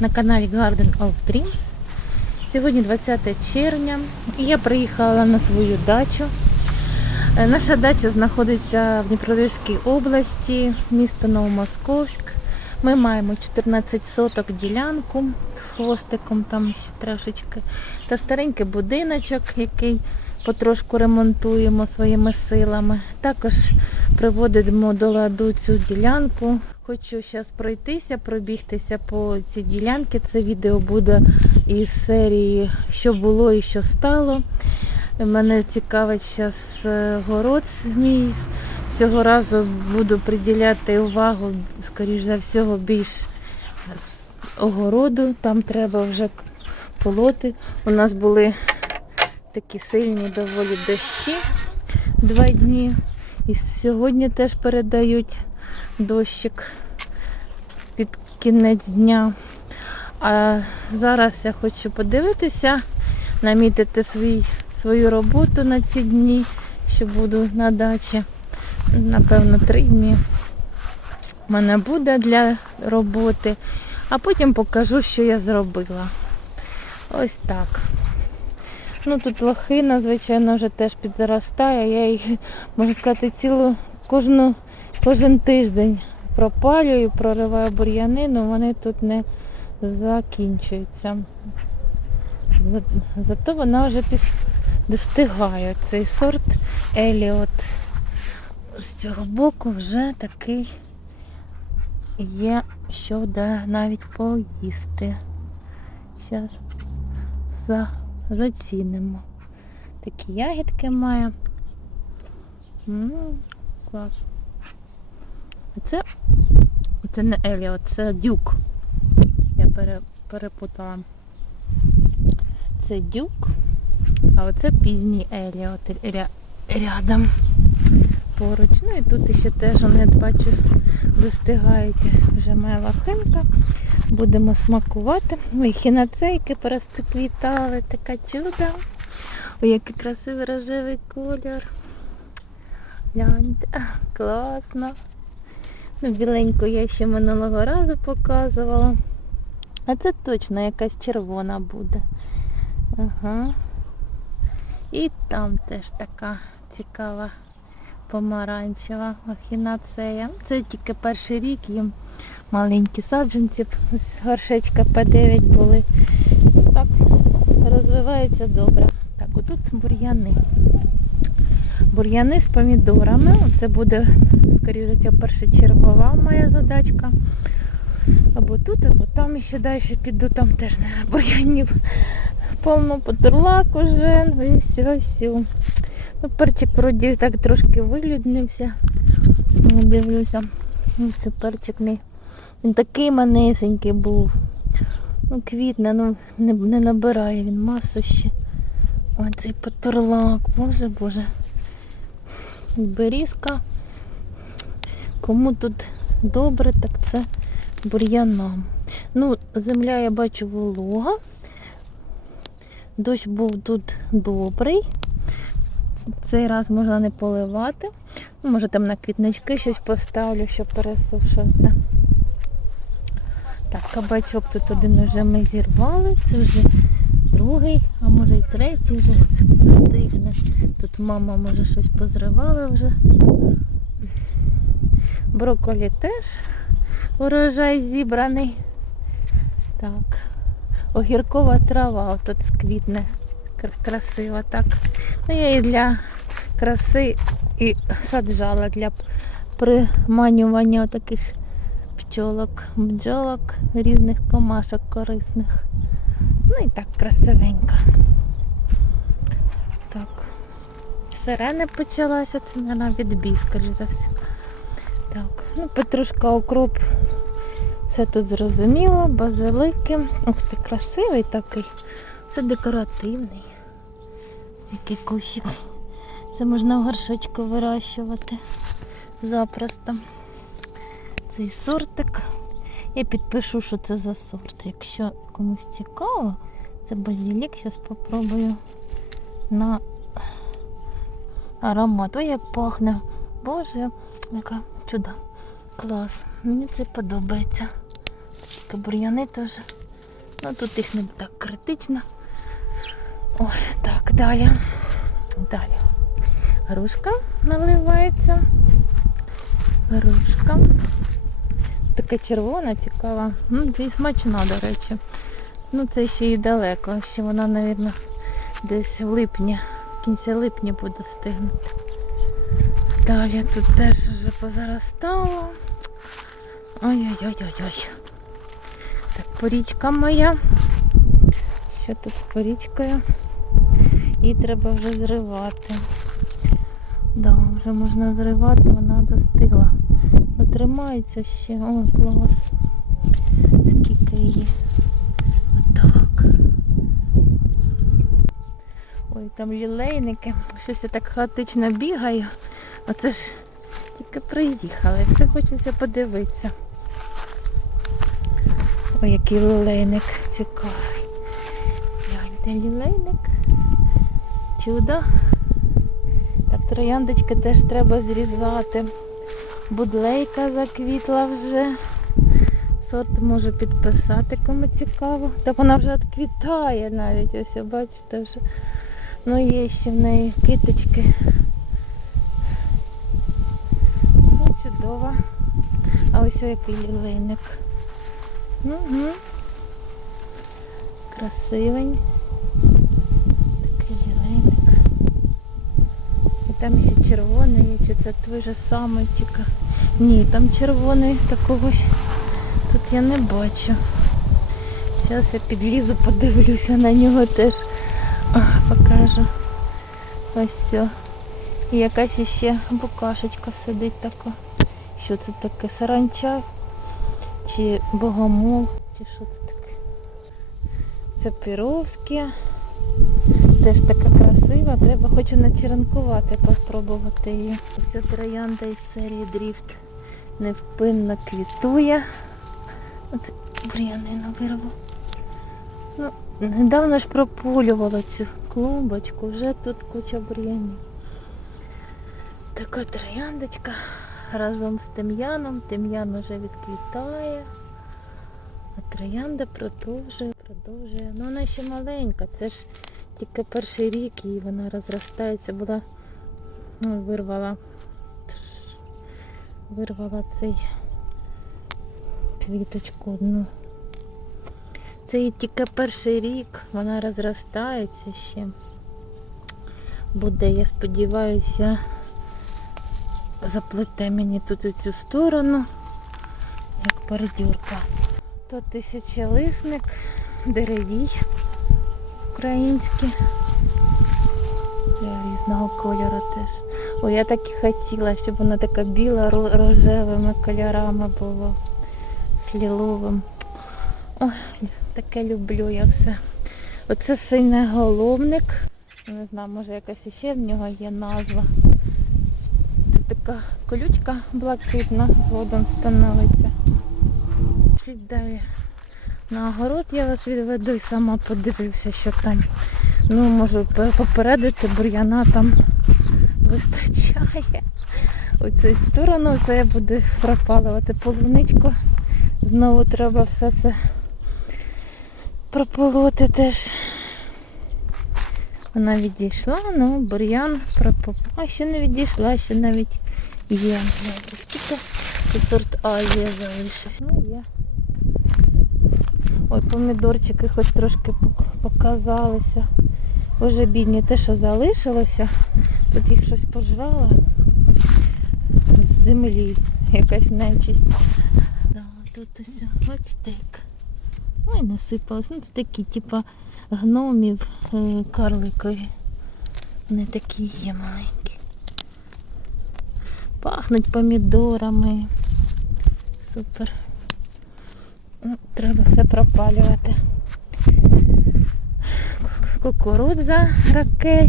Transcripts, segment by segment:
на каналі Garden of Dreams. Сьогодні 20 червня і я приїхала на свою дачу. Е, Наша дача знаходиться в Дніпропетровській області, місто Новомосковськ. Ми маємо 14 соток ділянку з хвостиком, там ще трошечки, та старенький будиночок, який потрошку ремонтуємо своїми силами. Також приводимо до ладу цю ділянку. Хочу зараз пройтися, пробігтися по цій ділянці. Це відео буде із серії Що було і що стало. Мене цікавить зараз город мій. Цього разу буду приділяти увагу, скоріш за всього, більш огороду. Там треба вже полоти. У нас були такі сильні доволі дощі два дні. І сьогодні теж передають дощик кінець дня. А зараз я хочу подивитися, намітити свій, свою роботу на ці дні, що буду на дачі. Напевно, три дні в мене буде для роботи, а потім покажу, що я зробила. Ось так. Ну тут лохина, звичайно, вже теж підзаростає. Я їх, можна сказати, цілу кожну, кожен тиждень пропалюю, прориваю бур'яни, але вони тут не закінчуються. Зато вона вже достигає. Цей сорт Еліот. З цього боку вже такий є, що да, навіть поїсти. Зараз за, зацінимо. Такі ягідки має. М, клас. Це, це не Еліот, це дюк. Я пере, перепутала. Це дюк, а оце пізній Еліот ря, рядом поруч. Ну і тут ще теж, вони, бачу, достигають вже моя лохинка. Будемо смакувати. Ой, хіноцейки перестиквітали, така чудо. Ой, який красивий рожевий колір. Гляньте, класно. Ну, біленьку я ще минулого разу показувала. А це точно якась червона буде. Ага. І там теж така цікава помаранчева ахінацея. Це тільки перший рік їм маленькі саджанці з горшечка П9 були. Так, розвивається добре. Так, отут бур'яни. Бур'яни з помідорами. Це буде, скоріше за все, першочергова моя задачка. Або тут, або там ще далі піду, там теж не бур'янів. Повно потурлак уже, і все, все. Ну, перчик вроді так трошки вилюднився. Ну, Дивлюся. Ну, це перчик не. Він такий манесенький був. Ну, квітне, ну не, не набирає він масу ще. Оцей патерлак, боже боже. Берізка. Кому тут добре, так це бур'янам. Ну, земля, я бачу, волога. Дощ був тут добрий. Цей раз можна не поливати. Ну, Може там на квітнички щось поставлю, щоб пересушився. Так, кабачок тут один вже ми зірвали, це вже другий, а може й третій вже стигне. Тут мама може щось позривала вже. Брокколі теж урожай зібраний. Так. Огіркова трава тут сквітне. Кр- Красиво так. Ну, я її для краси і саджала для приманювання таких пчолок, бджолок, різних комашок корисних. Ну і так красивенько. Так. Сирена почалася, це мабуть, відбій, скоріше за все. Так, ну, петрушка, укроп. Все тут зрозуміло, базилики. Ух ти, красивий такий. Це декоративний. Який кущик. Це можна в горшочку вирощувати запросто. Цей сортик. Я підпишу, що це за сорт. Якщо комусь цікаво, це базилік. Зараз спробую на аромат. Ой, як пахне. Боже, яка чудо. Клас. Мені це подобається. Тільки бур'яни теж. Ну тут їх не так критично. Ой, так, далі. Далі. Грушка наливається. Грушка. Така червона, цікава. Ну, і смачна, до речі. Ну, це ще й далеко. Ще вона, мабуть, десь в липні, в кінці липня буде стигнути. Далі тут теж вже позаростало. Ой-ой-ой-ой-ой. Так, порічка моя. Що тут з порічкою? Її треба вже зривати. Да, вже можна зривати, вона достигла. Ну, тримається ще. О, клас. Скільки її. Отак. Ой, там лілейники. Щось я так хаотично бігаю. Оце ж тільки приїхали. Все хочеться подивитися. Ой, який лілейник цікавий. Гляньте, лілейник. Чудо. Так, трояндочки теж треба зрізати. Будлейка заквітла вже. Сорт можу підписати, кому цікаво. Так вона вже відквітає навіть. Ось, бачите, вже. Ну, є ще в неї киточки. Ну, чудово. А ось який лілейник. Угу. Красивий. Такий лілейник. І там ще червоний, чи це той же самий тільки. Ні, там червоний такого ж тут я не бачу. Зараз я підлізу, подивлюся на нього теж. А. Ось все. І якась ще букашечка сидить така. Що це таке? Саранча? Чи богомол? Чи що це таке? Це піровське. Теж така красива. Треба хочу начеранкувати, попробувати її. Ця троянда із серії Дріфт невпинно квітує. Оце бур'янину вирву. Ну, недавно ж прополювала цю клумбочку, вже тут куча бур'янів. Така трояндочка разом з тим'яном. Тим'ян вже відквітає. А троянда продовжує, продовжує. Ну вона ще маленька, це ж тільки перший рік і вона розростається, була, ну, вирвала, вирвала цей квіточку одну. Це їй тільки перший рік, вона розростається ще. Буде, я сподіваюся, заплете мені тут у цю сторону, як бордюрка. То тисячолисник, деревій український. Різного кольору теж. Ой, я так і хотіла, щоб вона така біла рожевими кольорами була. З ліловим. Ой, таке люблю я все. Оце синеголовник. Не знаю, може якась іще в нього є назва. Це така колючка блакитна, згодом становиться. Пішли далі на огород я вас відведу і сама подивлюся, що там. Ну, можу попередити, бур'яна там вистачає. У цю сторону це я буду пропалювати полуничку. Знову треба все це прополоти теж. Вона відійшла, ну бур'ян пропав. А ще не відійшла, ще навіть є. Скільки це сорт Азія залишився. Ну є. Ой, помідорчики хоч трошки показалися. Боже бідні, те, що залишилося, тут їх щось пожрало з землі, якась нечисть. Да, тут ось, бачите, як. Ой, насипалось. Ну, це такі, типа гномів е, карликові. Вони такі є маленькі. Пахнуть помідорами. Супер. Ну, Треба все пропалювати. Кукурудза ракель.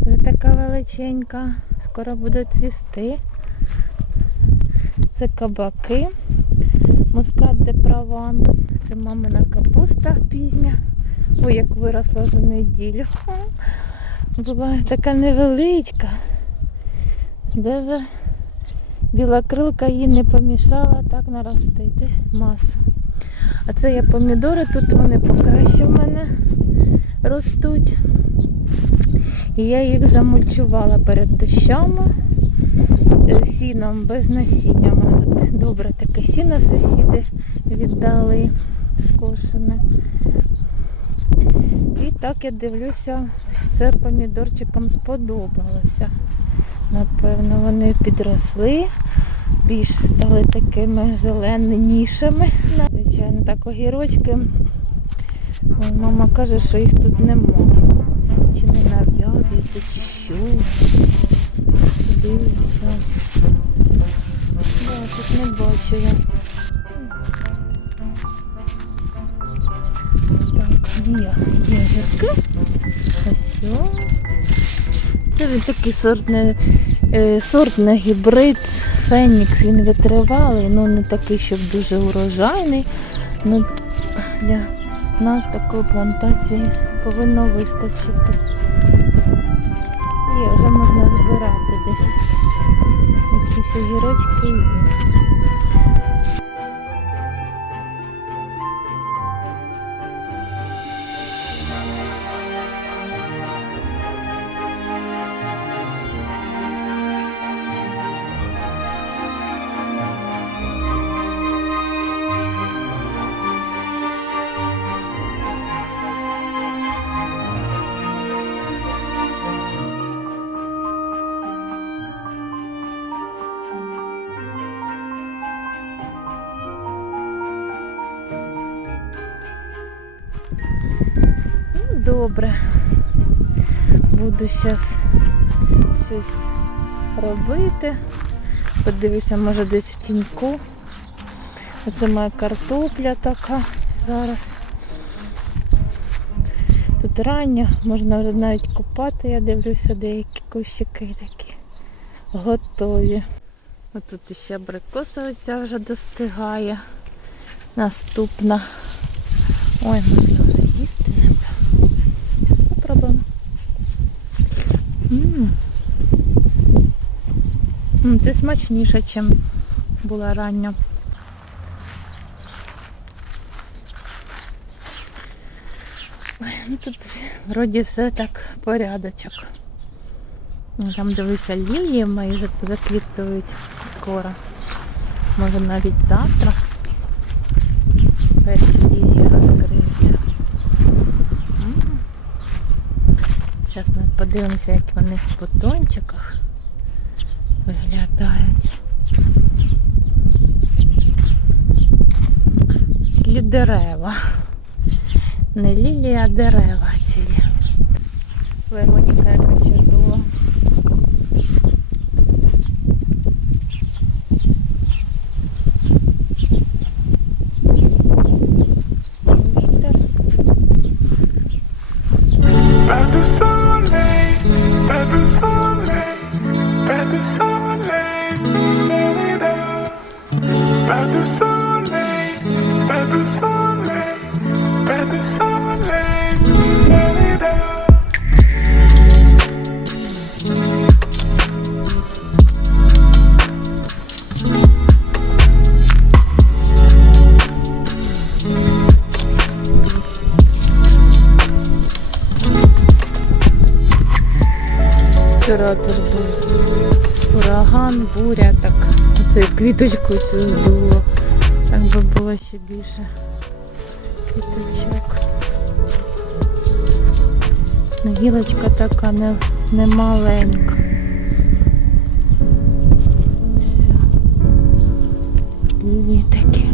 Вже така величенька. Скоро буде цвісти. Це кабаки. Мускат де Прованс. Це мамина капуста пізня. Ой, як виросла за неділю. Була така невеличка. Даже біла крилка їй не помішала так наростити масу. А це є помідори, тут вони покраще в мене ростуть. І я їх замульчувала перед дощами е, сіном без насіння. Добре таке сіно сусіди віддали скошене. І так я дивлюся, це помідорчикам сподобалося. Напевно, вони підросли, більш стали такими зеленішими. Звичайно, так огірочки. Мама каже, що їх тут нема. Чи не нав'язується, чи що. Дивлюся. Да, тут не бачу я. Так, є, гірки. Ось. Це він такий сортний, е, сортний гібрид Фенікс. Він витривалий, ну не такий, щоб дуже урожайний. Ну, для нас такої плантації повинно вистачити. Є, вже можна збирати десь. Якісь огірочки є. Буду зараз щось робити. Подивлюся, може десь в тіньку. Оце моя картопля така зараз. Тут рання, можна вже навіть купати, я дивлюся, деякі кущики такі готові. Ось тут ще абрикоса вже достигає. Наступна. Ой, можна вже їсти, напевно. Зараз попробуємо. М. М, Це смачніше, ніж була рання. Ну тут вроді все так порядочок. Ну, Там дивися, лілії мої заквітують скоро. Може навіть завтра. Перші лілії розкриються. Зараз ми подивимося, як вони в бутончиках виглядають. Цілі дерева. Не лілія, а дерева цілі. Вероніка яка чердула. Pas de soleil, pas de soleil. Sıradır квіточку цю здуло. Так би було ще більше квіточок. Ну, Гілочка така не, не маленька. Все. Лілії такі.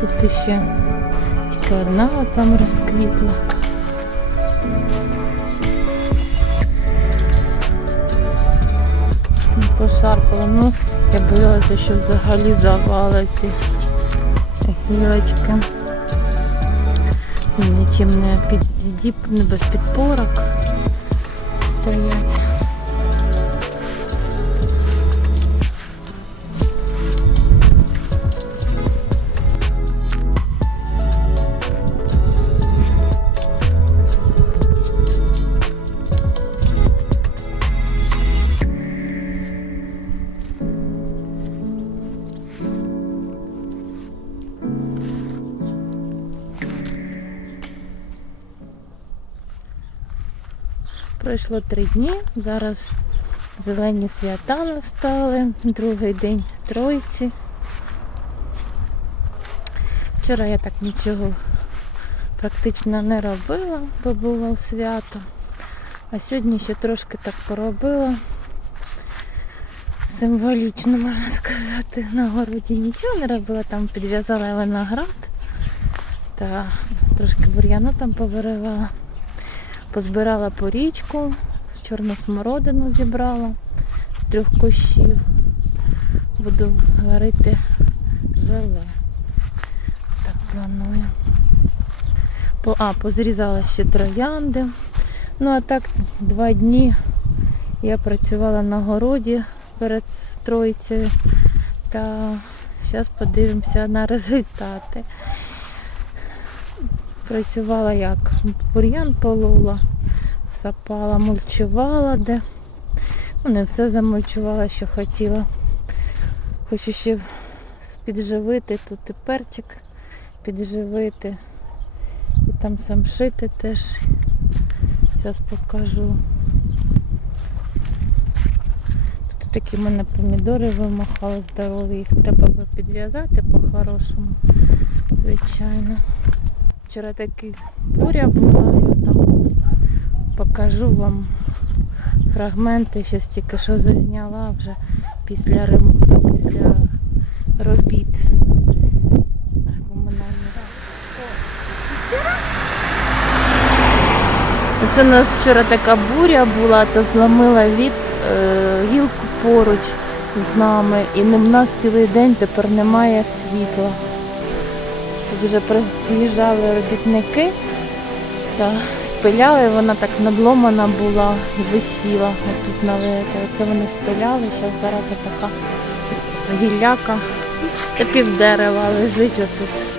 Тут ще тільки одна там розквітла. Пошарпала. Ну, я боялася, що взагалі завали ці гілочки. І нічим не під не без підпорок стоять. Пройшло три дні. Зараз зелені свята настали. Другий день Тройці. Вчора я так нічого практично не робила, бо було свято. А сьогодні ще трошки так поробила. Символічно, можна сказати, на городі нічого не робила, там підв'язала виноград та трошки бур'яну там повиривала. Позбирала порічку, з чорну смородину зібрала з трьох кущів. Буду варити желе. Так планую. По, а, позрізала ще троянди. Ну а так два дні я працювала на городі перед Троїцею. Та зараз подивимося на результати. Працювала як бур'ян полола, сапала, мульчувала де. Ну, не все замульчувала, що хотіла. Хочу ще підживити тут і перчик підживити. І там самшити теж. Зараз покажу. Тут такі в мене помідори вимахали здорові, їх треба би підв'язати по-хорошому, звичайно. Вчора таки буря була, я там покажу вам фрагменти, зараз тільки що зазняла вже після рем- після робіт. Це у нас вчора така буря була, то зламила від е, гілку поруч з нами. І в нас цілий день тепер немає світла. Тут вже приїжджали робітники та спиляли, вона так надломана була і висіла тут на вигляді. Це вони спиляли, зараз зараз така гілляка та півдерева лежить отут.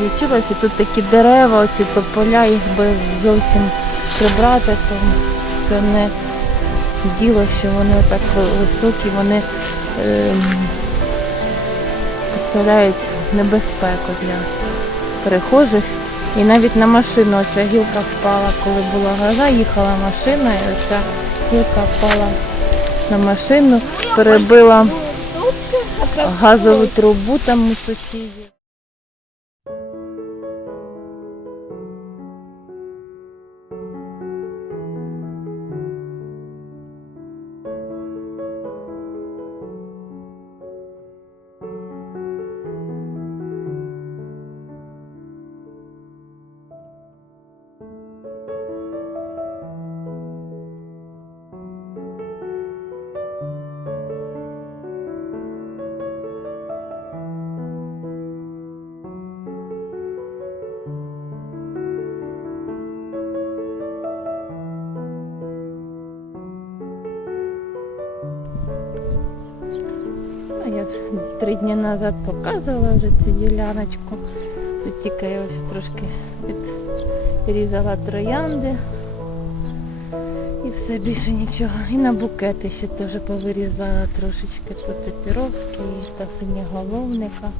Виключилося. Тут такі дерева, оці тополя, їх би зовсім прибрати, то це не діло, що вони так високі, вони представляють небезпеку для перехожих. І навіть на машину оця гілка впала, коли була гроза, їхала машина, і оця гілка впала на машину, перебила газову трубу там у сусідів. Три дні назад показувала вже цю діляночку. Тут тільки я ось трошки підрізала троянди. І все більше нічого. І на букети ще теж повирізала трошечки. Тут і піровський, та синєголовника.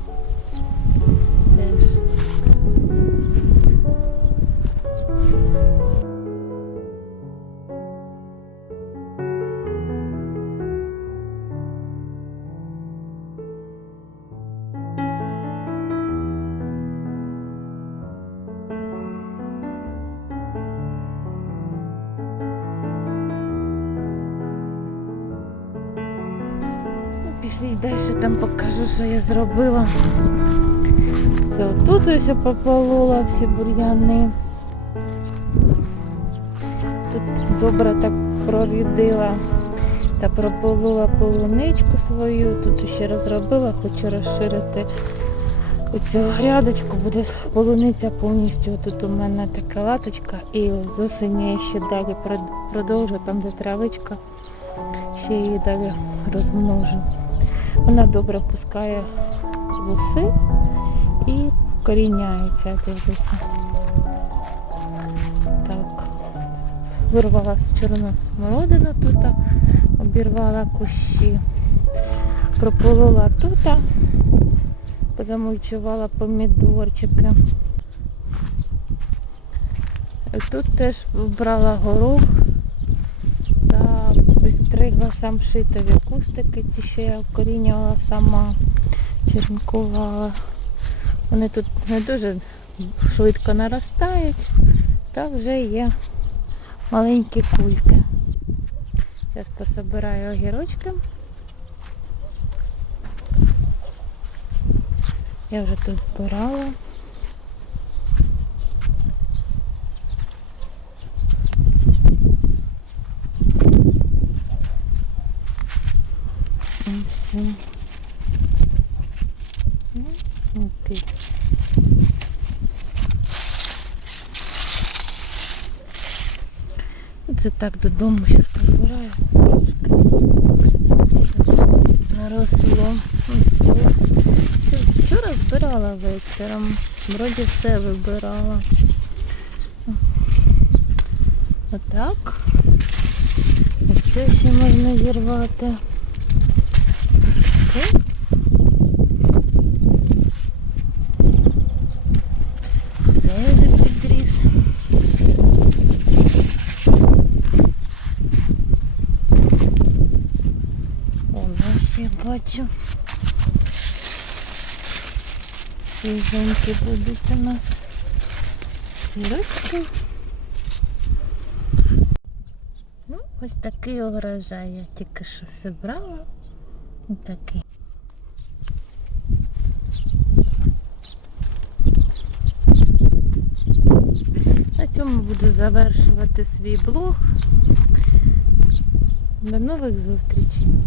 Далі, там покажу, що я зробила. Це отут ось пополола всі бур'яни. Тут добре так прорідила та прополола полуничку свою. Тут ще розробила, хочу розширити оцю грядочку. Буде полуниця повністю. Тут у мене така латочка і з осені ще далі продовжу, там де травичка ще її далі розмножу. Вона добре пускає вуси і коріняється дивлюся. Так. Вирвала з чорну смородину тут, обірвала кущі, прополола тут, позамульчувала помідорчики. Тут теж вбрала горох пристригла самшитові кустики, ті, що я вкорінювала сама, черенкувала. Вони тут не дуже швидко наростають, та вже є маленькі кульки. Зараз пособираю огірочки. Я вже тут збирала. І все. Ну, окей. І Це так додому зараз позбираю. Наросло. Все. Вчора збирала вечором. Вроді все вибирала. Отак. Це ще можна зірвати. Окей. Це я вже підріс. Воно ще бачу. Свіженькі будуть у нас. Гірочки. Ну, ось такий урожай. Я тільки що зібрала. Ось такий. На цьому буду завершувати свій блог. До нових зустрічей.